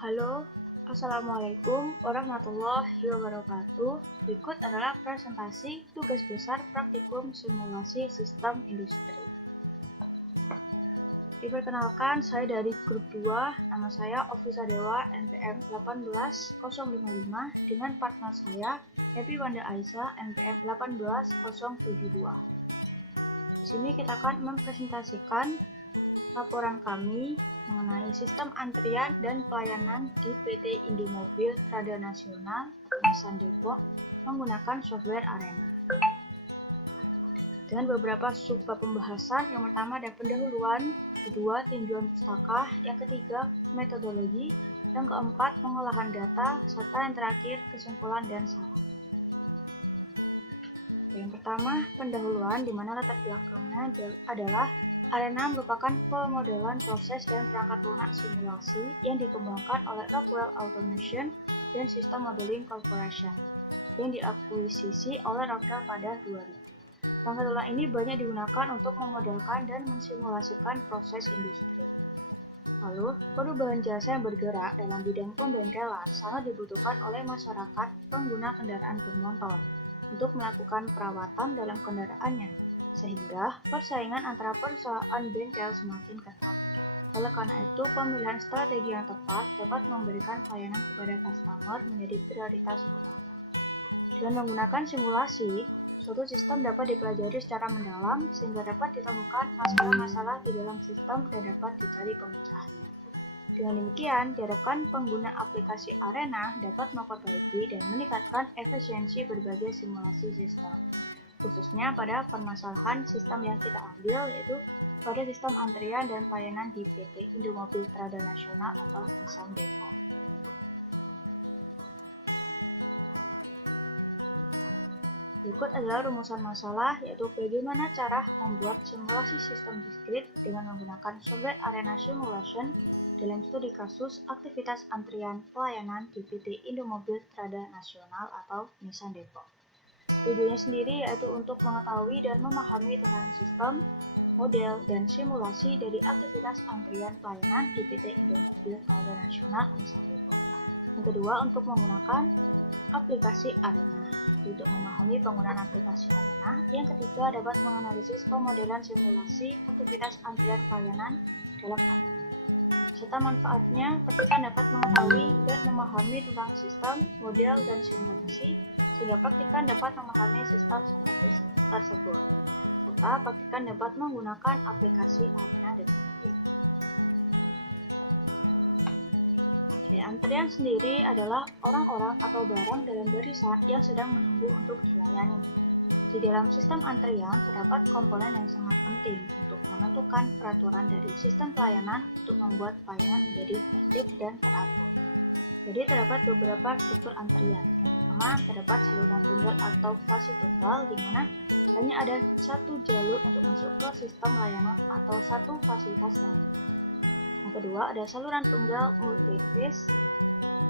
Halo, Assalamualaikum warahmatullahi wabarakatuh. Berikut adalah presentasi tugas besar praktikum simulasi sistem industri. Diperkenalkan, saya dari grup 2, nama saya Ovi Sadewa, NPM 18055, dengan partner saya, Happy Wanda Aisyah, NPM 18072. Di sini kita akan mempresentasikan laporan kami mengenai sistem antrian dan pelayanan di PT Indomobil Trada Nasional Nissan Depok menggunakan software Arena. Dengan beberapa subbab pembahasan, yang pertama ada pendahuluan, kedua tinjauan pustaka, yang ketiga metodologi, yang keempat pengolahan data, serta yang terakhir kesimpulan dan saran. Yang pertama, pendahuluan, di mana latar belakangnya adalah Arena merupakan pemodelan proses dan perangkat lunak simulasi yang dikembangkan oleh Rockwell Automation dan System Modeling Corporation yang diakuisisi oleh Rockwell pada 2000. Perangkat lunak ini banyak digunakan untuk memodelkan dan mensimulasikan proses industri. Lalu, perubahan jasa yang bergerak dalam bidang pembengkelan sangat dibutuhkan oleh masyarakat pengguna kendaraan bermotor untuk melakukan perawatan dalam kendaraannya, sehingga persaingan antara perusahaan bengkel semakin ketat. Oleh karena itu, pemilihan strategi yang tepat dapat memberikan pelayanan kepada customer menjadi prioritas utama. Dengan menggunakan simulasi, suatu sistem dapat dipelajari secara mendalam sehingga dapat ditemukan masalah-masalah di dalam sistem dan dapat dicari pemecahannya. Dengan demikian, diharapkan pengguna aplikasi Arena dapat memperbaiki dan meningkatkan efisiensi berbagai simulasi sistem, khususnya pada permasalahan sistem yang kita ambil, yaitu pada sistem antrian dan pelayanan di PT Indomobil Trada Nasional atau Nissan Depok. Berikut adalah rumusan masalah, yaitu bagaimana cara membuat simulasi sistem diskrit dengan menggunakan software Arena Simulation dalam studi kasus aktivitas antrian pelayanan di PT Indomobil Trada Nasional atau Nissan Depok. Tujuannya sendiri yaitu untuk mengetahui dan memahami tentang sistem, model, dan simulasi dari aktivitas antrian pelayanan di PT Indomobil Trada Nasional Nissan Depok. Yang kedua, untuk menggunakan aplikasi Arena, untuk memahami penggunaan aplikasi Arena. Yang ketiga, dapat menganalisis pemodelan simulasi aktivitas antrian pelayanan dalam Arena. Serta manfaatnya, praktikan dapat mengetahui dan memahami tentang sistem, model, dan simulasi, sehingga praktikan dapat memahami sistem simulasi tersebut. Serta praktikan dapat menggunakan aplikasi Arena dengan baik. Antrian sendiri adalah orang-orang atau barang dalam barisan yang sedang menunggu untuk dilayani. Di dalam sistem antrian terdapat komponen yang sangat penting untuk menentukan peraturan dari sistem pelayanan untuk membuat pelayanan menjadi tertib dan teratur. Jadi terdapat beberapa struktur antrian. Yang pertama, terdapat saluran tunggal atau fase tunggal, di mana hanya ada satu jalur untuk masuk ke sistem layanan atau satu fasilitas layanan. Yang kedua, ada saluran tunggal multi-phase,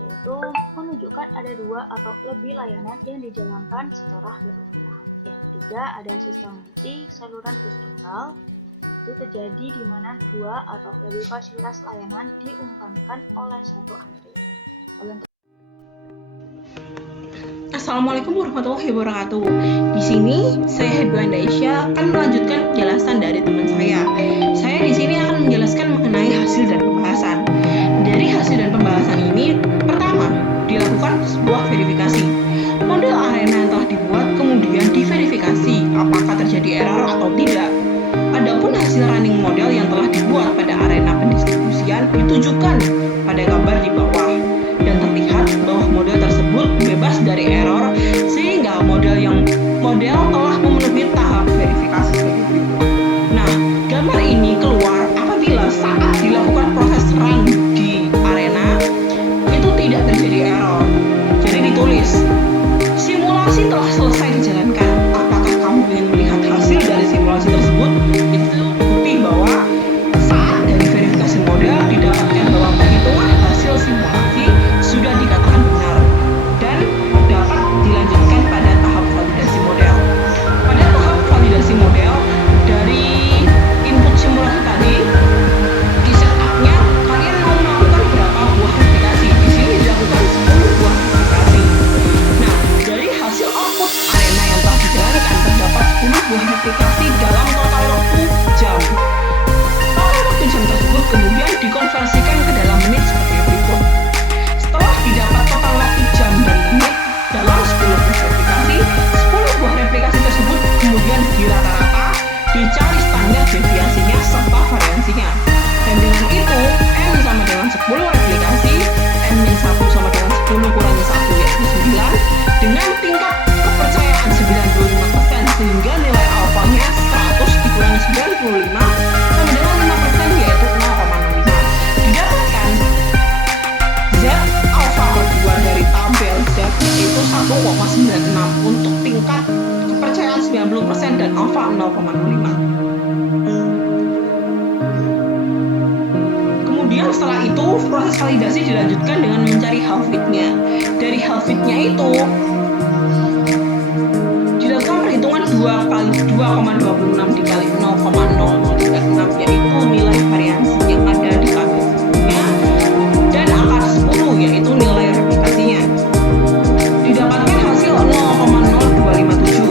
yaitu menunjukkan ada dua atau lebih layanan yang dijalankan secara berurutan. Yang ketiga, ada sistem multi saluran bus tunggal. Itu terjadi di mana dua atau lebih fasilitas layanan diumumkan oleh satu antrian. Assalamualaikum warahmatullahi wabarakatuh. Di sini saya Happy Wanda Aisyah akan melanjutkan penjelasan dari teman saya. Saya di sini akan menjelaskan mengenai hasil dan pembahasan. Dari hasil dan pembahasan ini, pertama, dilakukan sebuah verifikasi. Model Arena yang telah dibuat kemudian diverifikasi apakah terjadi error atau tidak. Adapun hasil running model yang telah dibuat pada arena pendistribusian ditujukan pada gambar di bawah, dan terlihat bahwa model tersebut bebas dari error sehingga model telah memenuhi tahap verifikasi sebagai berikut. Nah, gambar ini keluar apabila saat dilakukan proses running alfa 0,05. Kemudian setelah itu proses validasi dilanjutkan dengan mencari half width-nya. Dari half width-nya itu dilakukan perhitungan 2 kali 2,26 dikali 0,0036, yaitu nilai variansi yang ada di tabel sebelumnya, dan akar 10 yaitu nilai replikasinya. Didapatkan hasil 0,0257.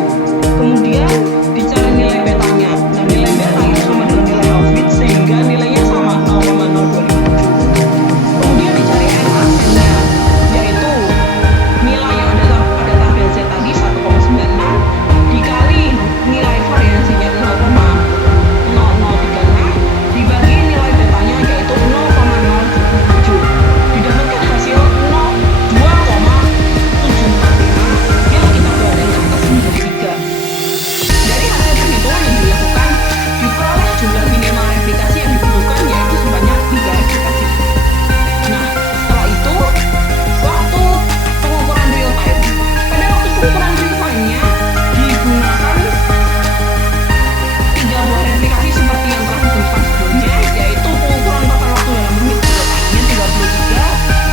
Kemudian dicari nilai betanya. Nah, nilai beta itu sama dengan nilai half width sehingga nilainya sama 0,0257. Kemudian dicari n aksennya, yaitu nilai yang ada pada tabel Z tadi 1,96 dikali nilai variansinya 0,0036 dibagi nilai betanya yaitu 0,077. Didapatkan hasil 2,745 yang kita keluarkan ke atas menjadi 3. Dari hasil perhitungan yang dilakukan, diperoleh jumlah minimal replikasi yang dibutuhkan yaitu sebanyak 3 replikasi. Nah, setelah itu, waktu pengukuran real time. Pada waktu pengukuran real time-nya digunakan 3 buah replikasi seperti yang telah ditentukan sebelumnya, yaitu pengukuran total waktu dalam menit real time-nya 33,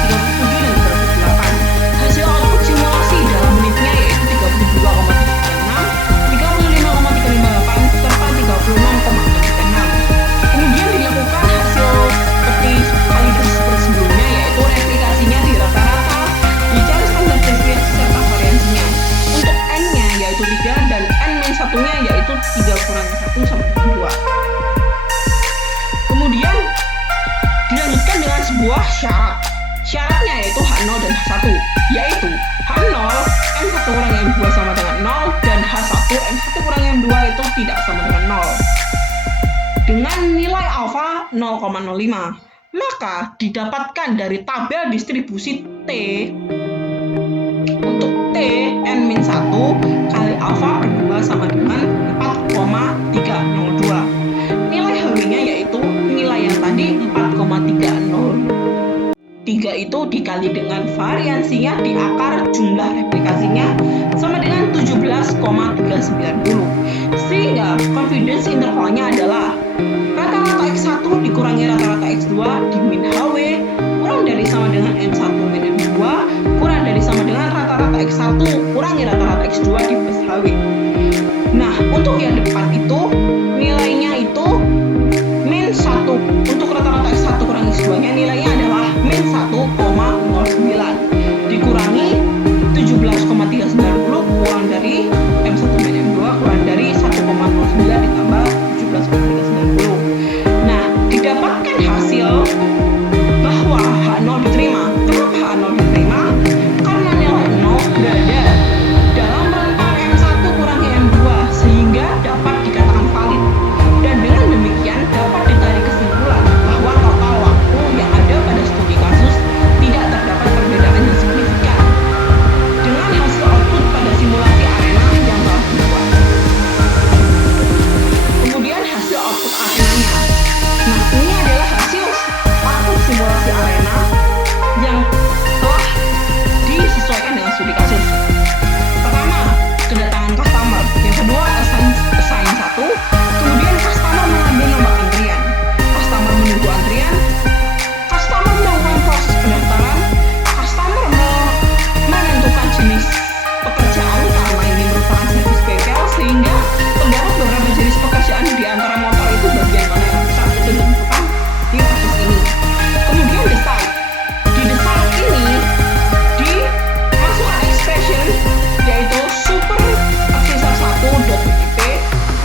37, dan 38. Hasil output simulasi dalam menitnya yaitu 32,36, 35,358, serta 36,36. Kemudian dilakukan hasil seperti validasi seperti sebelumnya, yaitu replikasinya di rata-rata, dicari standar deviasi serta variansinya. Untuk n-nya yaitu 3 dan n-1-nya yaitu 3 kurang 1 sama dengan 2. Kemudian dilanjutkan dengan sebuah syarat. Syaratnya yaitu H0 dan H1, yaitu H0 n1 kurang n2 sama dengan 0 dan H1 n1 kurang n2 itu tidak sama dengan 0 dengan nilai alfa 0,05. Maka didapatkan dari tabel distribusi T untuk T n-1 kali alfa per 2 sama dengan 4,302. Nilai Hw-nya yaitu nilai yang tadi 4,303 itu dikali dengan variansinya di akar jumlah replikasinya sama dengan 17,390. Sehingga confidence intervalnya adalah rata-rata X1 dikurangi rata-rata X2 di min Hw kurang dari sama dengan M1 min M2 kurang dari sama dengan rata-rata X1 kurangi rata-rata X2 di plus Hw. Nah, untuk yang depan itu nilainya itu min 1. Untuk rata-rata X1 kurang X2 nya nilainya adalah min 1,09 dikurangi 17,390 kurang dari M1 min M2 kurang dari 1,09 ditambah 17,390. Nah, didapatkan hasil bahwa H0 diterima. Kenapa H0 diterima? Karena nilai 0 berada dalam rentang M1 kurangi M2 sehingga dapat dikatakan valid. Dan dengan demikian dapat ditarik kesimpulan bahwa total waktu yang ada pada studi kasus tidak terdapat perbedaan yang signifikan dengan hasil output pada simulasi arena yang telah dibuat. Kemudian hasil output arenanya. Nah, ini adalah hasil output simulasi arena yang telah disesuaikan dengan studi kasus. Pertama, kedatangan customer. Yang kedua, assign 1. Kemudian customer mengambil nomor antrian. Customer menunggu antrian. Customer melakukan proses pendaftaran. Customer menentukan jenis pekerjaan karena ini merupakan servis bengkel sehingga terdapat beberapa jenis pekerjaan di antara motor itu bagian mana yang bisa ditentukan di proses ini. Kemudian decide. Di decide ini dimasukkan expression yaitu super advisor 1.ip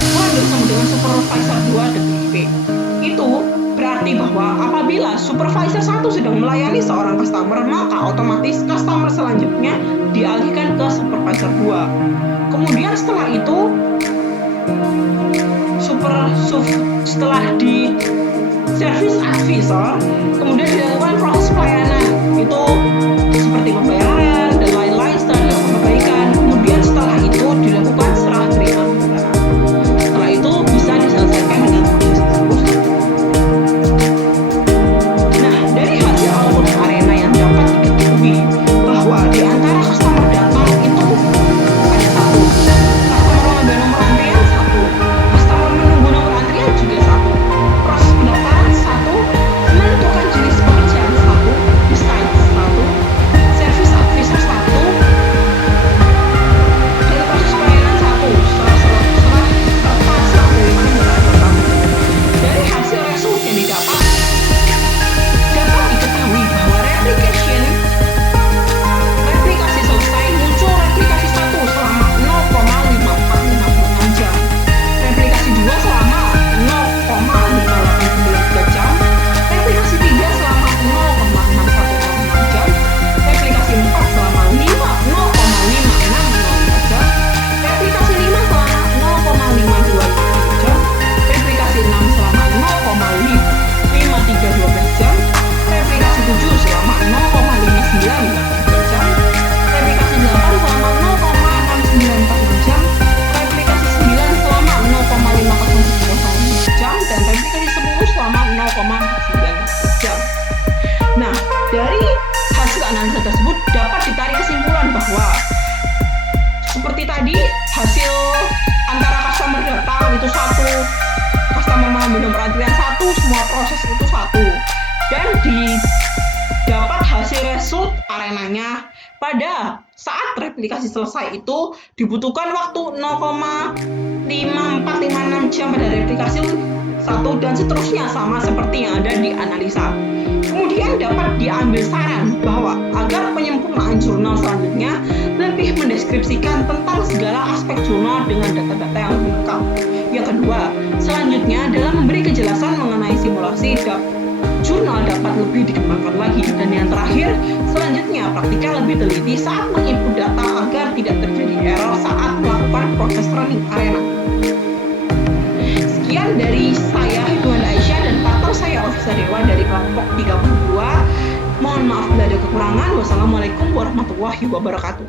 kurang dari sama dengan supervisor 2.ip. Itu berarti bahwa apabila supervisor 1 sedang melayani seorang customer, maka otomatis customer selanjutnya dialihkan ke supervisor 2. Kemudian setelah itu setelah di service advisor kemudian dilakukan proses pelayanan itu seperti pembayaran dan lain-lain setelah dilakukan perbaikan. Kemudian setelah itu dilakukan serah terima barang. Setelah itu bisa diselesaikan dengan proses tersebut. Nah, dari hasil output arena yang dapat diketahui bahwa di antara customer datang itu ada 1 customer mengambil nomor antrian 1 Dari hasil analisa tersebut dapat ditarik kesimpulan bahwa seperti tadi, hasil antara customer datang itu satu, customer mengambil nomor antrian satu, semua proses itu satu, dan didapat hasil result arenanya pada saat replikasi selesai itu dibutuhkan waktu 0,5456 jam pada replikasi satu, dan seterusnya sama seperti yang ada di analisa. Kemudian dapat diambil saran bahwa agar penyempurnaan jurnal selanjutnya lebih mendeskripsikan tentang segala aspek jurnal dengan data-data yang lebih lengkap. Yang kedua, selanjutnya dalam memberi kejelasan mengenai simulasi jurnal dapat lebih dikembangkan lagi. Dan yang terakhir, selanjutnya praktikal lebih teliti saat menginput data agar tidak terjadi error saat melakukan proses running arena. Sekian dari saya Hidwan Aisyah dan partner saya Officer Dewa dari kelompok 32. Mohon maaf bila ada kekurangan. Wassalamualaikum warahmatullahi wabarakatuh.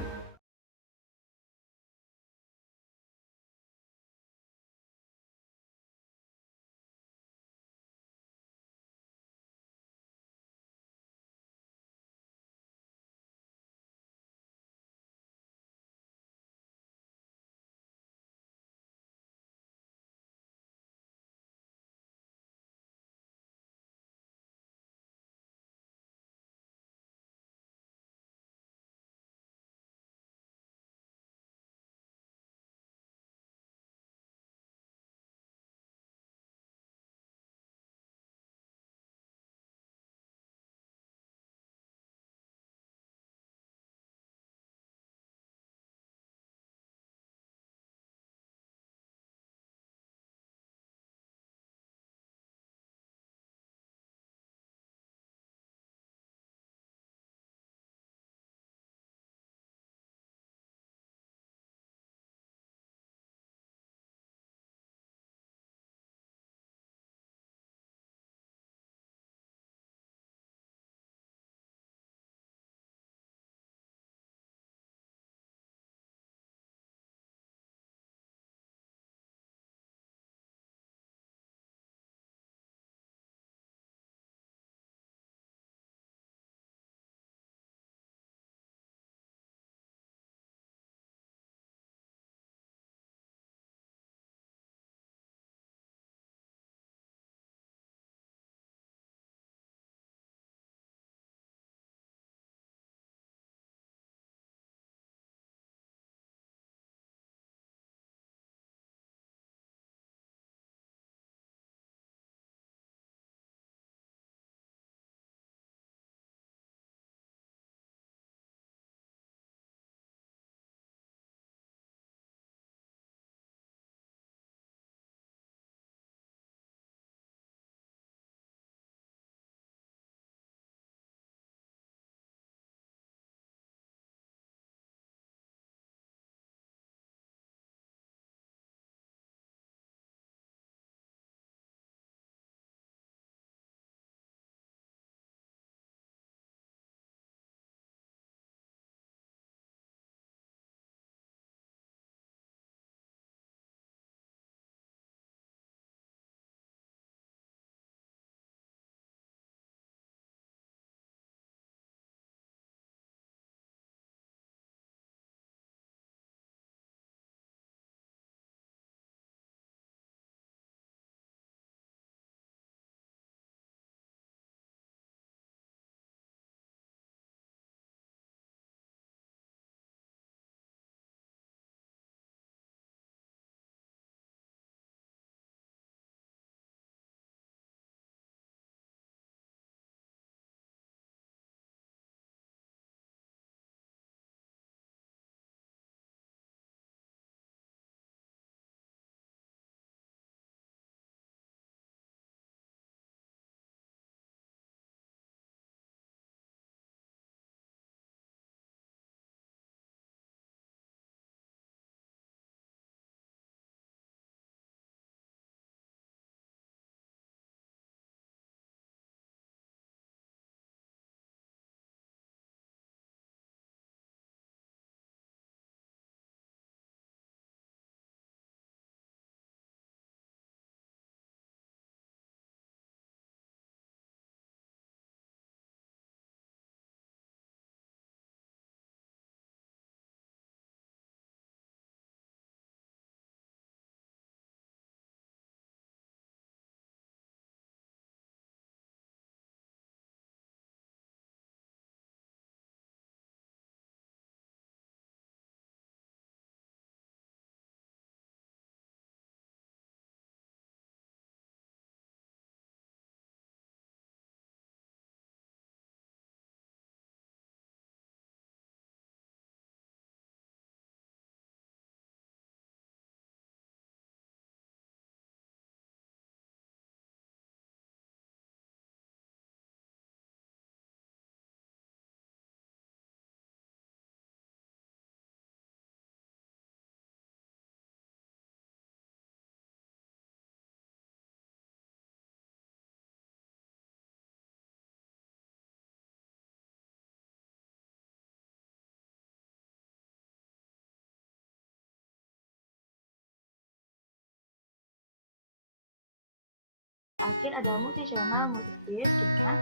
Terakhir ada multi-channel multi-phase, di mana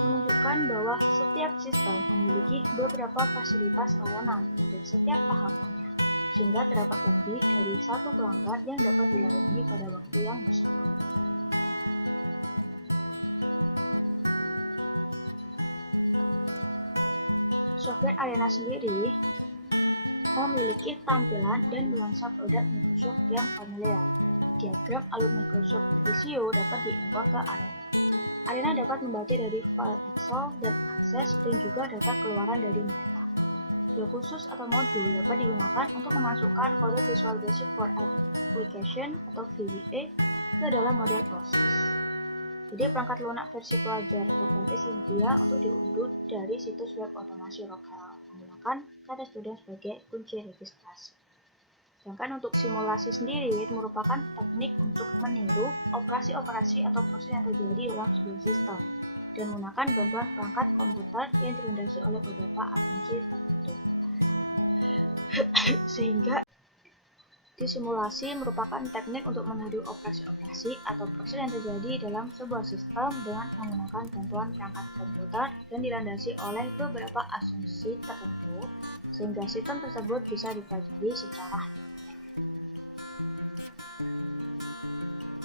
menunjukkan bahwa setiap sistem memiliki beberapa fasilitas layanan pada setiap tahapannya, sehingga terdapat lebih dari satu pelanggan yang dapat dilayani pada waktu yang bersamaan. Software Arena sendiri memiliki tampilan dan nuansa produk Microsoft yang familiar. Diagram alur Microsoft Visio dapat diimpor ke Arena. Arena dapat membaca dari file Excel dan akses dan juga data keluaran dari mereka. File khusus atau modul dapat digunakan untuk memasukkan kode Visual Basic for Application atau VBA ke dalam model proses. Jadi perangkat lunak versi pelajar atau gratis tersedia untuk diunduh dari situs web otomasi Rockwell menggunakan kata student sebagai kunci registrasi. Sedangkan untuk simulasi sendiri merupakan teknik untuk meniru operasi-operasi atau proses yang terjadi dalam sebuah sistem dan menggunakan bantuan perangkat komputer yang dilandasi oleh beberapa asumsi tertentu. Sehingga disimulasi merupakan teknik untuk meniru operasi-operasi atau proses yang terjadi dalam sebuah sistem dengan menggunakan bantuan perangkat komputer dan dilandasi oleh beberapa asumsi tertentu, sehingga sistem tersebut bisa dipelajari secara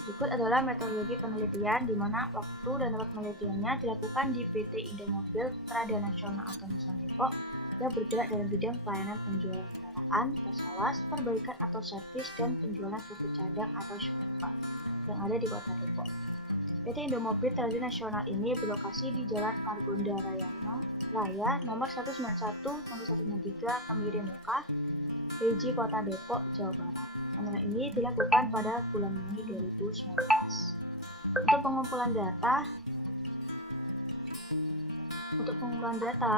berikut adalah metodologi penelitian di mana waktu dan tempat penelitiannya dilakukan di PT Indomobil Trada Nasional atau Nissan Depok yang bergerak dalam bidang pelayanan penjualan kendaraan, persalas, perbaikan atau servis, dan penjualan suku cadang atau spare part yang ada di Kota Depok. PT Indomobil Trada Nasional ini berlokasi di Jalan Margonda Raya nomor 191-193 Kemiri Muka, Beji, Kota Depok, Jawa Barat. Pemeriksaan ini dilakukan pada bulan Mei 2019. Untuk pengumpulan data,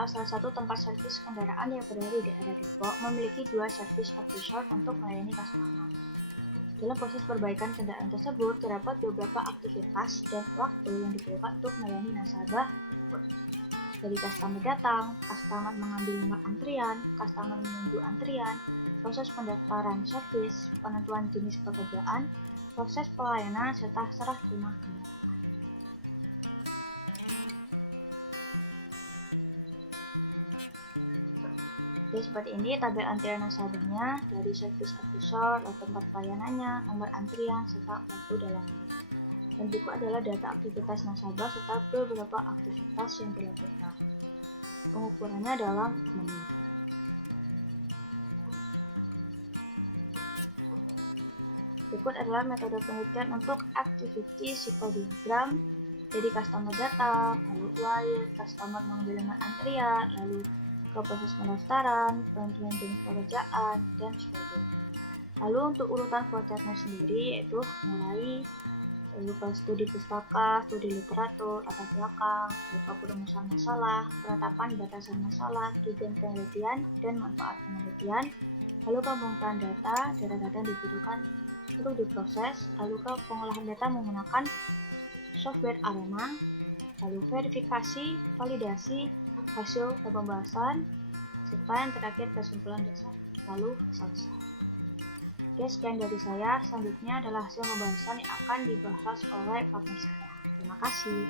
salah satu tempat servis kendaraan yang berada di daerah Depok memiliki 2 servis official untuk melayani customer. Dalam proses perbaikan kendaraan tersebut, terdapat beberapa aktivitas dan waktu yang diperlukan untuk melayani nasabah dari customer datang, customer mengambil nomor antrian, customer menunggu antrian, proses pendaftaran servis, penentuan jenis pekerjaan, proses pelayanan, serta serah terima kendaraan. Jadi seperti ini tabel antrian nasabahnya dari servis official, tempat pelayanannya, nomor antrian, serta waktu dalam menit. Dan buku adalah data aktivitas nasabah serta beberapa aktivitas yang dilakukan. Pengukurannya dalam menit. Berikut adalah metode penelitian untuk activity cycle diagram. Jadi customer datang, lalu while, customer mengambil nomor antrian, lalu ke proses pendaftaran, penentuan jenis pekerjaan, dan sebagainya. Lalu untuk urutan flowchartnya sendiri yaitu mulai lalu ke studi pustaka, studi literatur, latar belakang, lalu perumusan masalah, penetapan batasan masalah, tujuan penelitian, dan manfaat penelitian, lalu pengumpulan data yang dibutuhkan untuk diproses, lalu ke pengolahan data menggunakan software Arena, lalu verifikasi, validasi, hasil dan pembahasan, serta yang terakhir kesimpulan dasar, lalu selesai. Oke, sekian dari saya. Selanjutnya adalah hasil pembahasan yang akan dibahas oleh partner saya. Terima kasih.